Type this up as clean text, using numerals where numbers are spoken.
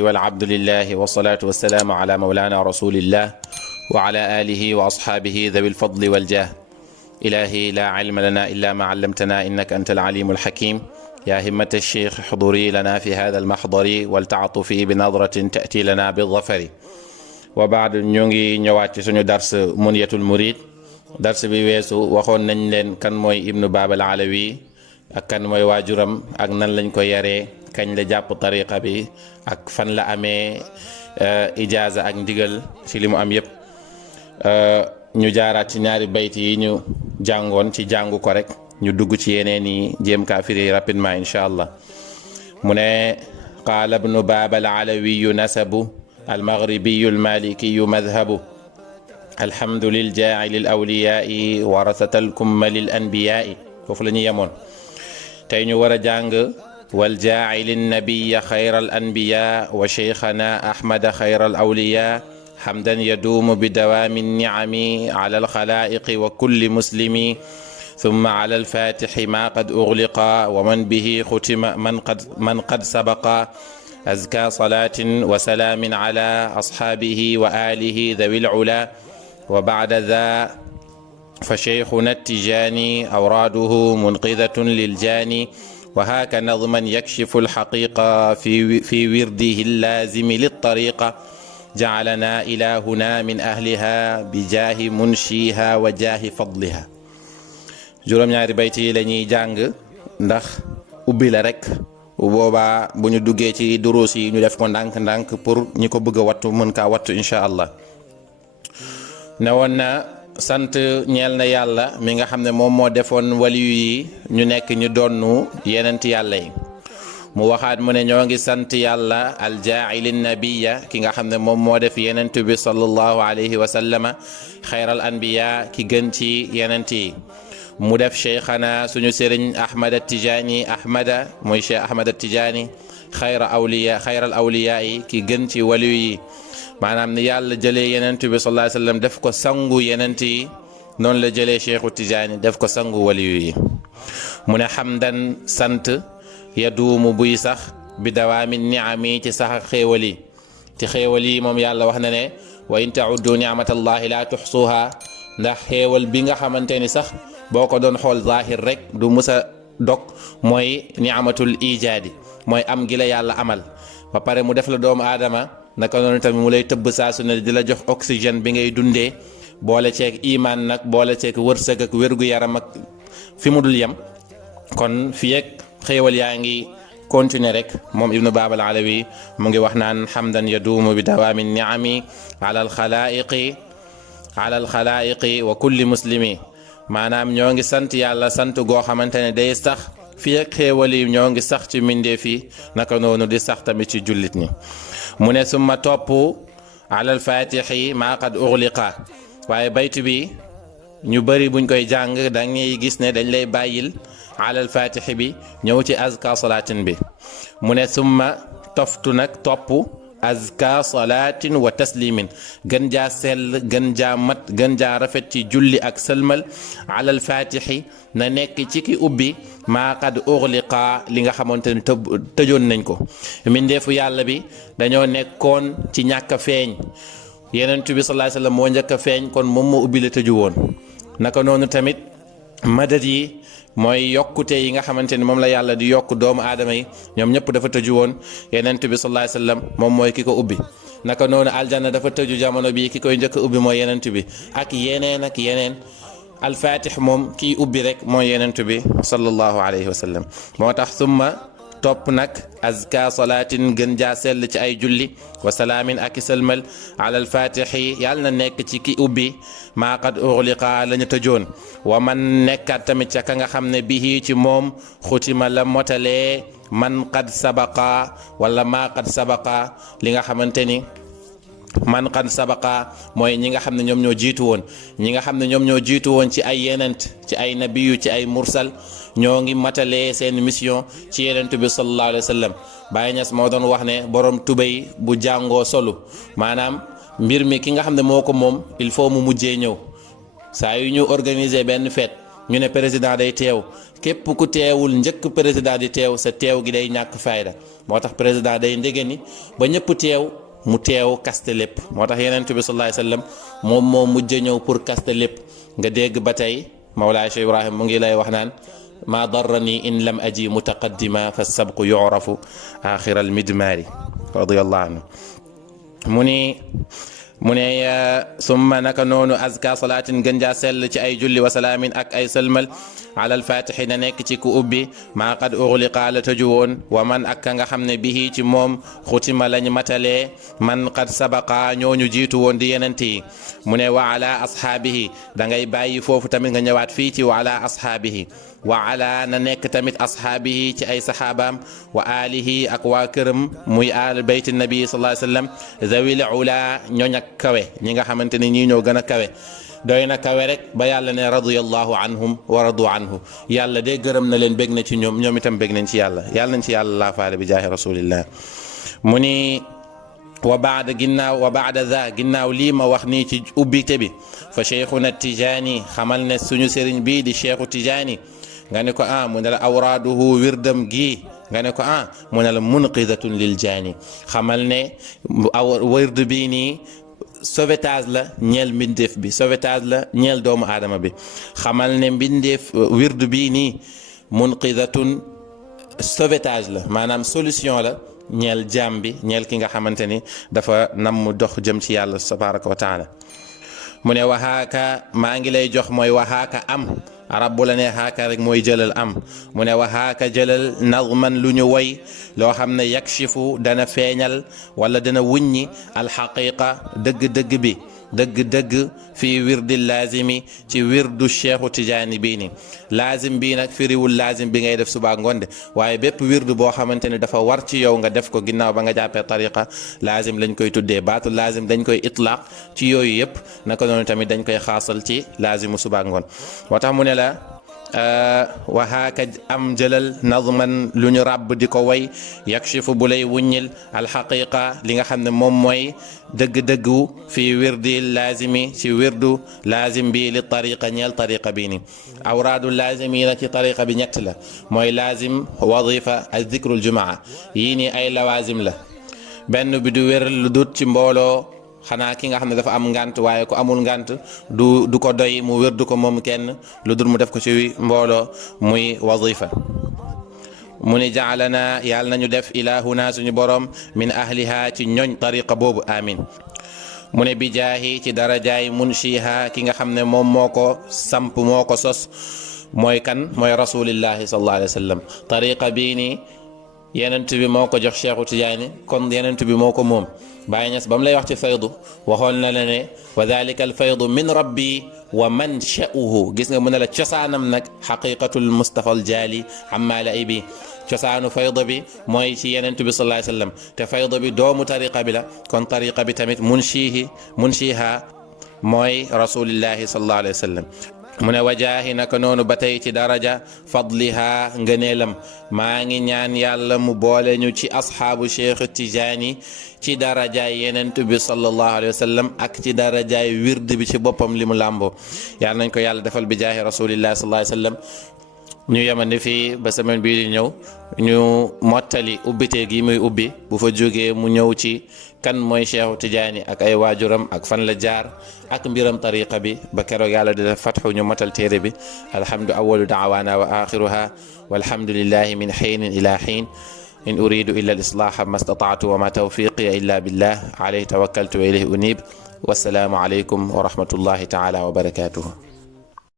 والعبد لله والصلاة والسلام على مولانا رسول الله وعلى آله وأصحابه ذوي الفضل والجاه. إلهي لا علم لنا إلا ما علمتنا إنك أنت العليم الحكيم. يا همة الشيخ حضوري لنا في هذا المحضر والتعطفي بنظرة تأتي لنا بالظفر. وبعد نيونغي نيوات سونو درس منية المريد. درس بي ويسو waxon nañ len kan moy ibnu babal alawi ak kan moy wajuram ak nan lañ ko yaré kañ la japp tariqa bi ak fan la amé ijaza ak ndigal ci limu am yépp ñu jaaraat ci ñaari bayt yi ñu jàngoon ci jàngu ko rek ñu dugg ci yeneen yi jéem kaa firi rapidement inshallah mu ne qaala ibnu babal alawi nasabu المغربي المالكي مذهب الحمد للجاعل الأولياء ورثة الكمل الأنبياء ففلني يمون تيني ورا جانغ والجاعل النبي خير الأنبياء وشيخنا أحمد خير الأولياء حمدا يدوم بدوام النعم على الخلائق وكل مسلم ثم على الفاتح ما قد أغلق ومن به ختم من قد سبق أزكى صلاة وسلام على أصحابه وآله ذوي العلا وبعد ذا فشيخنا التجاني أوراده منقذة للجاني وهاك نظما يكشف الحقيقة في ورده اللازم للطريقة جعلنا إلهنا من أهلها بجاه منشيها وجاه فضلها juróom ñaari bayti lañuy jàng ndax ubbi la rek boba buñu duggé ci duruus yi ñu def ko ndank ndank pour ñi ko bëgg wattu mën ka wattu inshallah nawon na sant ñeel na yàlla mi nga xamne mom mo defoon waliyu yi ñu nekk ñu donnu yenent yàlla yi mu waxaat mu ne ñoo ngi sant yàlla al ja'ilin nabiyya ki nga xamne mom mo def yenent bi sallallahu alayhi wa sallama khayral anbiya ki gën ci yenent yi mu def cheikhana suñu sëriñ ahmad at-tijani ahmada mooy cheikh ahmad at-tijani xayra al awliya yi ki gën ci waliyu yi maanaam ni yàlla jëlee yenent bi sallallahu alayhi wasallam def ko sangu yenent yi noonu la jëlee cheikhu tijani def ko sangu waliyu yi mu ne xamdan sant yaduumu buy sax bi dawaami niami ci sax xéewal yi ci xéewal yi moom yàlla wax na ne wa in ta'uddu ni'matallahi la tuhsuha ndax xéewal bi nga xamante ni sax boo ko doon xool zahir rek du musa dog mooy ni'matul ijaadi mooy am gi la yàlla amal ba pare mu def la doomu aadama naka noonu tamit mu lay tëbb saa su ne di la jox oxygène bi ngay dundee boole ceeg iman nag boole ceeg wërsëg ak wérgu yaram ak fi mu dul yem kon fii ak xéewal yaa ngi continuer rek moom ibnu babal alawi mu ngi wax naan hamdan yaduumu bi dawaami ni'ami ala al xalaa'iqi wa kulli muslimi maanaam ñoo ngi sant yàlla sant goo xamante ne day sax fii ak xéewal yi ñoo ngi sax ci mbindeef yi naka noonu di sax tamit ci jullit ñi mu ne summa topp alal fatixi maa qad uxliqa waaye baytu bi ñu bëri buñ koy jàng dañuy gis ne dañ lay bàyyil alal fatixi bi ñëw ci azka salaatin bi mu ne summa toftu nag topp azka salaatin wa taslimin gën jaa sell gën jaa mat gën jaa rafet ci julli ak sëlmal alal fatixi na nekk ci ki ubbi maa qad ughliqa li nga xamante ne tëjoon nañ ko mindeefu yàlla bi dañoo nekkoon ci ñàkk a feeñ yenent bi sallallahu alayhi wasallam moo njëkk a feeñ kon moom moo ubbi la tëju woon naka noonu tamit madad yi mooy yokkute yi nga xamante ni moom la yàlla di yokk doomu aadama yi ñoom ñëpp dafa tëju woon yenent bi sallallahu alayhi wasallam moom mooy ki ko ubbi naka noonu aljanna dafa tëju jamono bi ki koy njëkk ubbi mooy yenent bi ak yeneen alfatix moom kii ubbi rek mooy yenent bi sallallahu alayhi wasallam moo tax summa topp nag azka salaatin gën jaa sell ci ay julli wa salaamin ak sëlmal ala alfatixi yàlla na nekk ci ki ubbi maa qad ughliqa lañu tëjoon wa man nekkat tamit ca ka nga xam ne bihi ci moom xutima la motalee man qad sabaqa wala maa qad sabaqa li nga xamante ni man qad sabaqa mooy ñi nga xam ne ñoom ñoo jiitu woon ñi nga xam ne ñoom ñoo jiitu woon ci ay yenent ci ay nabiyu ci ay mursal ñoo ngi matalee seen mission ci yenent bi sallallahu alayhi wa sallam Baye Niass moo doon wax ne borom tubéy bu jàngoo solu maanaam mbir mi ki nga xam ne moo ko moom il faut mu mujjee ñëw saa yu ñu organiser benn fête ñu ne président day teew képp ku teewul njëkk président di teew sa teew gi day ñàkk fayda moo tax président day ndégani ba ñëpp teew mu teew kaste lépp moo tax Yonent bi sallallahu alayhi wasallam moom moo mujj ñëw pour kaste lépp nga dégg ba tey Mawlaay Cheikh Ibrahim mu ngi lay wax naan ma darrani in lam aji mutaqaddima fa sabqu yu'rafu axira al midmaari radiyallahu anhu mu ne summa naka noonu azka salaatin gën jaa sell ci ay julli wa salaamin ak ay sëlmal ala alfatixi na nekk ci ku ubbi maa qad uxliqa la tëju woon wa man ak ka nga xam ne bihi ci moom xutima lañ matalee man qad sabaqa ñooñu jiitu woon di yenent yi mu ne wa ala ashaabihi da ngay bàyyi foofu tamit nga ñëwaat fii ci wa ala ashaabihi wa ala na nekk tamit ashaabihi ci ay saxaabaam wa alihi ak waa këram muy al bayt nabi sallallahu alayhi wasallam zawil ula ñooñ ak kawe ñi nga xamante ne ñii ñoo gën a kawe doy na kawe rek ba yàlla ne radiyallahu anhum wa radu anhu yàlla de gërëm na leen bég na ci ñoom ñoom itam bég nañ ci yàlla yàlla nañ ci yàlla laafaale bi jaahi rasulillah mu ni wa baada za ginnaaw lii ma wax nii ci ubbite bi fa cheikhuna tijaani xamal ne suñu sëriñ bii di cheikhu tijaani nga ne ko mu ne la awraaduhu wirdam gii nga ne ko mu ne la munqidatun lil jaani xamal ne wird bii nii sauvetage la ñeel mbindeef bi sauvetage la ñeel doomu aadama bi xamal ne mbindeef wird bii nii munqidatun sauvetage la maanaam solution la ñeel jaam bi ñeel ki nga xamante ni dafa nam dox jëm ci yàlla tabaraka wa taala mu ne waxaaka maa ngi lay jox mooy waxaaka am arab bu la ne xaaka rek mooy jëlal am mu ne waxaaka jëlal nazman lu ñu woy loo xam ne yakshifu dana feeñal wala dana wuññi alxaqiqa dëgg-dëgg bi dëgg-dëgg fii wirdi laazimi ci wirdu cheikhu tijaani bii ni laazim bii nag firiwul laazim bi ngay def subaa ngonde waaye bépp wirdu boo xamante ne dafa war ci yow nga def ko ginnaaw ba nga jàppee tariqa laazim lañ koy tuddee baatu laazim dañ koy itlaq ci yooyu yëpp naka noonu tamit dañ koy xaasal ci laazimu subaa ngoon moo tax mu ne la waxaaka am jëlal nazman lu ñu ràbb di ko way yakshifu bu lay wuññil alxaqiqa li nga xam ne moom mooy dëgg-dëggu fii wirdi laazimi ci wirdu laazim bi li tariqa ñeel tariqa bii ni awraadu laazim yi na ci tariqa bi ñett la mooy laazim wadifa ak zikrul jumaa yii nii ay lawaazim la benn bi du wér lu dut ci mbooloo xanaa ki nga xam ne dafa am ngant waaye ku amul ngant du ko doy mu wérdu ko moom kenn lu dul mu def ko ci mbooloo muy wazifa mu ni jaalana yàlla nañu def ilahuna suñu borom min ahliha ci ñoñ tariqa boobu amin mu ne bi jaahi ci darajaay munshiha ki nga xam ne moom moo ko samp moo ko sos mooy kan mooy rasulillahi sallallahu alayhi wa sallam tariqa bii ni yenent bi moo ko jox Cheikhu Tijaani kon yenent bi moo ko moom Baay Ñas ba mu lay wax ci faydu waxoon na la ne wa dalika al faydu min rabbi wa mansha'uhu gis nga mu ne la cosaanam nag xaqiqatul Mustafa al jaali amma la ibi cosaanu fayda bi mooy ci yenent bi sallallahu alayhi wa sallam te fayda bi doomu tariqa bi la kon tariqa bi tamit munshiha mooy rasulillahi sallallahu alayhi wa sallam mu ne wajaahi naka noonu ba tey ci daraja fadliha ngëneelam maa ngi ñaan yàlla mu boole ñu ci asxaabu cheikh tijaani ci darajaay yenent bi sallallahu alayhi wa sallam ak ci darajaay wird bi ci boppam li mu làmboo yàlla nañ ko yàlla defal bi jaahi rasulillahi sallallahu alayhi wa sallam ñu yemandi fii ba semaine bii di ñëw ñu mottali ubbite gi muy ubbi bu fa jógee mu ñëw ci kan mooy Cheikhu Tijaani ak ay waajuram ak fan la jaar ak mbiram tariqa bi ba keroog yàlla di def fatxu ñu motal téere bi alhamdu awalu daawaana wa axiruha walhamdulillahi min xiinin ila xiin in uridu illa alislaha ma stataatu wa ma tawfiqiya illa billah alayhi tawakkaltu wa ilayhi unib wassalaamu alaykum wa rahmatullahi taala wa barakatuhu